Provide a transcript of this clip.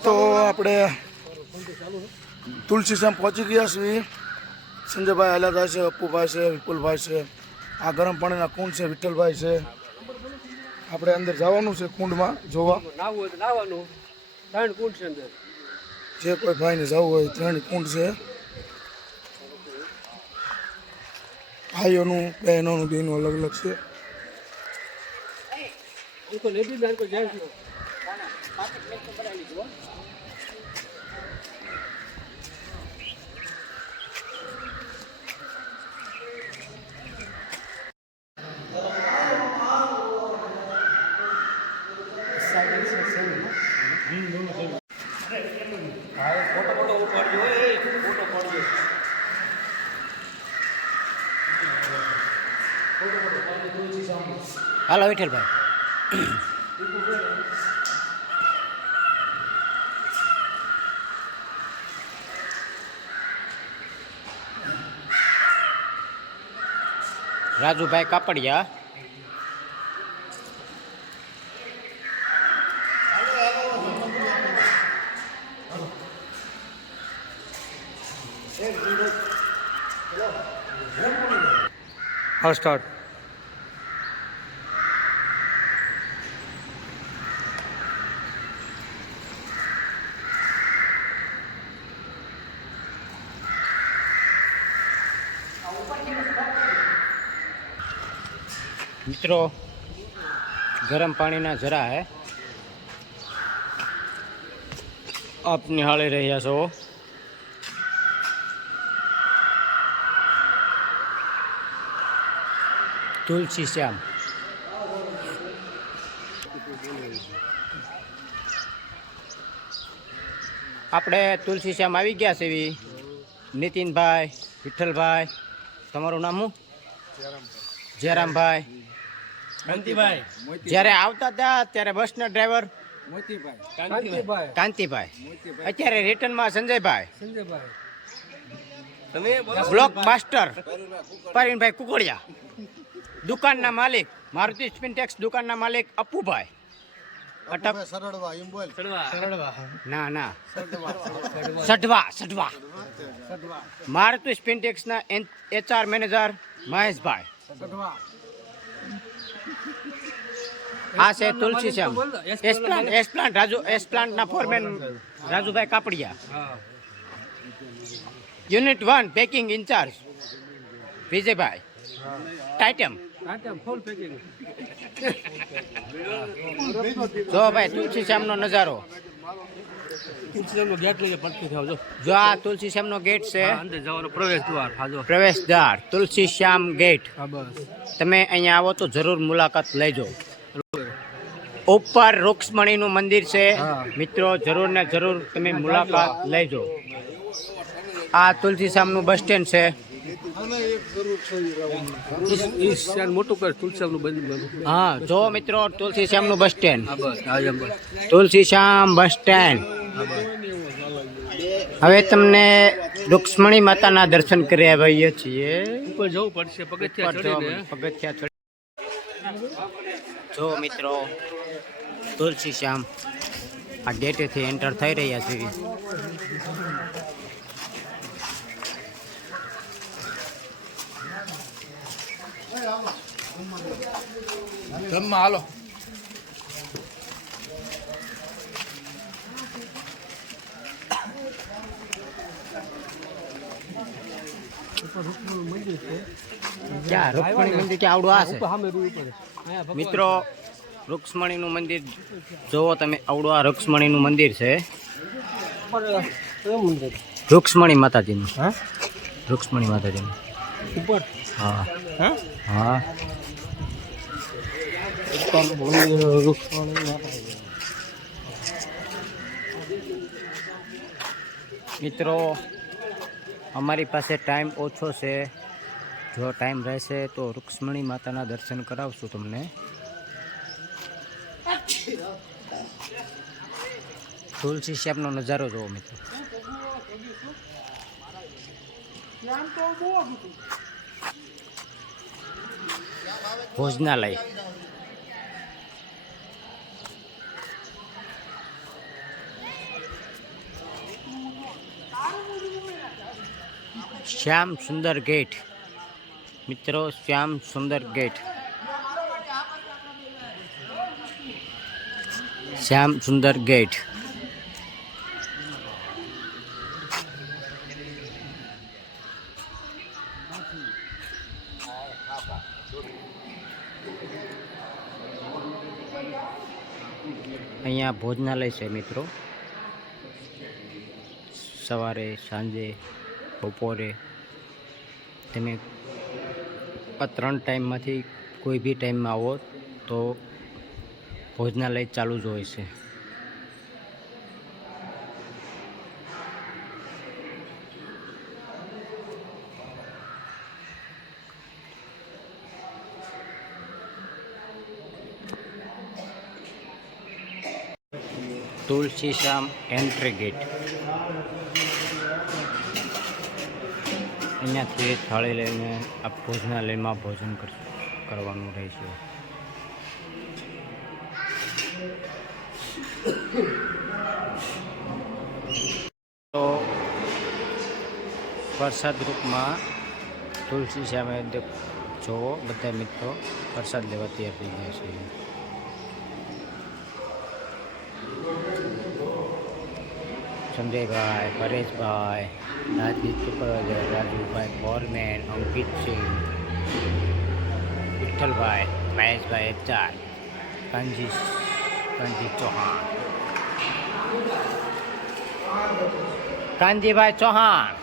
તો આપણે તુલસી શ્યામ પહોંચી ગયા છીએ. સંજયભાઈ હાલ્યા છે, અપ્પુભાઈ છે, વિપુલભાઈ છે. આ ગરમ પાણીના કુંડ છે, વિઠ્ઠલભાઈ છે. આપણે અંદર જવાનું છે કુંડમાં જોવા. જે કોઈ ભાઈને જવું હોય 3 કુંડ છે. ભાઈઓનું બહેનોનું બેનું અલગ અલગ છે. હાલો વિઠ્ઠલભાઈ. રાજુભાઈ કાપડિયા. હા સ્ટાર્ટ. મિત્રો ગરમ પાણીના જરા હે આપ નિહાળી રહ્યા છો. તુલસી શ્યામ. આપણે તુલસી શ્યામ આવી ગયા છે. નીતિનભાઈ, વિઠ્ઠલભાઈ, તમારું નામ શું? જયરામભાઈ. જ્યારે આવતા હતા ત્યારે બસના ડ્રાઈવર કાંતિભાઈ. અત્યારે રિટર્નમાં સંજયભાઈ. Block master Parvinbhai Kukadiya. દુકાનના માલિક મારુતિ સ્પિનટેક્સ દુકાનના માલિક અપ્પુભાઈ. ના ના સઢવા. મારુતિ સ્પિનટેક્સના HR મેનેજર મહેશભાઈ. આ છે તુલસી શ્યામ એસપ્લાન્ટ એસપ્લાન્ટના foreman Rajubhai Kapadia. Unit 1 packing incharge Vijaybhai. ટાઇટમ જો ભાઈ તુલસી શ્યામનો નજારો. જો આ તુલસી શ્યામનો ગેટ છે, પ્રવેશ દ્વાર તુલસી શ્યામ ગેટ. તમે અહીંયા આવો તો જરૂર મુલાકાત લેજો. ઉપર રૂક્ષ્મણીનું મંદિર છે મિત્રો, જરૂર ને જરૂર તમે મુલાકાત લેજો. આ તુલસી શ્યામનું બસ સ્ટેન્ડ છે. હા જો મિત્રો તુલસી શ્યામનું bus stand, Tulsi Shyam bus stand. હવે તમને રૂક્ષ્મણી માતાના દર્શન કરી આવીએ છીએ. ઉપર જવું પડશે પગથિયા. જો મિત્રો તુલસી શ્યામ આ ગેટેથી એન્ટર થઈ રહ્યા છે. હાલો ક્યાં રૂક્ષ્મણી મંદિર ક્યાં આવડું આ છે મિત્રો? રૂક્ષ્મણીનું મંદિર જોવો તમે, આવડું આ રૂક્ષ્મણીનું મંદિર છે. રૂક્ષ્મણી માતાજીનું. રૂક્ષ્મણી માતાજીનું. હા હા મિત્રો અમારી પાસે ટાઈમ ઓછો છે. જો ટાઈમ રહેશે તો રૂક્ષ્મણી માતાના દર્શન કરાવશું તમને. તુલસી શ્યામનો નજારો જોવો મિત્રો. ભોજનાલય. શ્યામ સુંદર ગેટ મિત્રો, શ્યામ સુંદર ગેટ, શ્યામ સુંદર ગેટ. અહીંયા ભોજનાલય છે મિત્રો. સવારે, સાંજે, બપોરે તમે આ 3 ટાઈમમાંથી કોઈ બી ટાઈમમાં આવો તો ભોજનાલય ચાલુ જ હોય છે. તુલસી શ્યામ એન્ટ્રી ગેટ. અહીંયાથી થાળી લઈને આ ભોજનાલયમાં ભોજન કરવાનું રહેશે. તો પ્રસાદ રૂપમાં તુલસી સામે જોવો બધા મિત્રો પ્રસાદ લેવા તૈયાર થઈ ગયા છે. સંજયભાઈ, પરેશભાઈ, રાજદીપ સુપરવાઇઝર, રાજુભાઈ ફોરમેન, અંકિતસિંહ, વિઠ્ઠલભાઈ, મહેશભાઈ એચાર, કાનજી ચૌહાણ, કાનજીભાઈ ચૌહાણ.